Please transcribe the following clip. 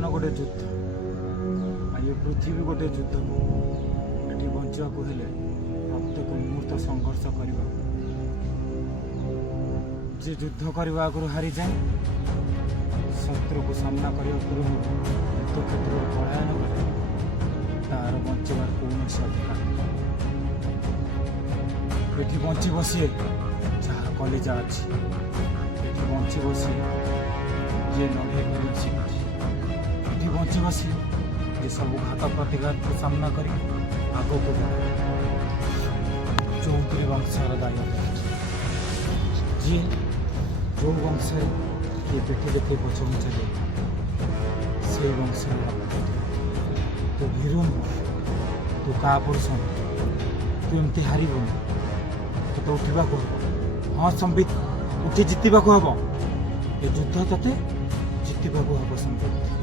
जीवन गोटे युद्ध ये पृथ्वी गोटे युद्ध ये बचाक हेले प्रत्येक मुहूर्त संघर्ष करने जे युद्ध करने आगु हारी जाए शत्रु को सामना करने पूर्व युद्ध क्षेत्र में पलायन करे तार बचार कौन अधिकार ये बची बसी जहाँ कलेजा अच्छी ये बची बसी जे लड़े कर शिखी बची बसी जे सब घात प्रतिघात को सामना कर आग को चौधरी वंशर दायित्व जी जो वंश किए पेटे देखे पछ चले से वंश तो भीरु तू क्या पुरुष तू एमती हारबुन तो उठा हाँ संबित उठी जितवा हम ये युद्ध ते जितवा हम संबित।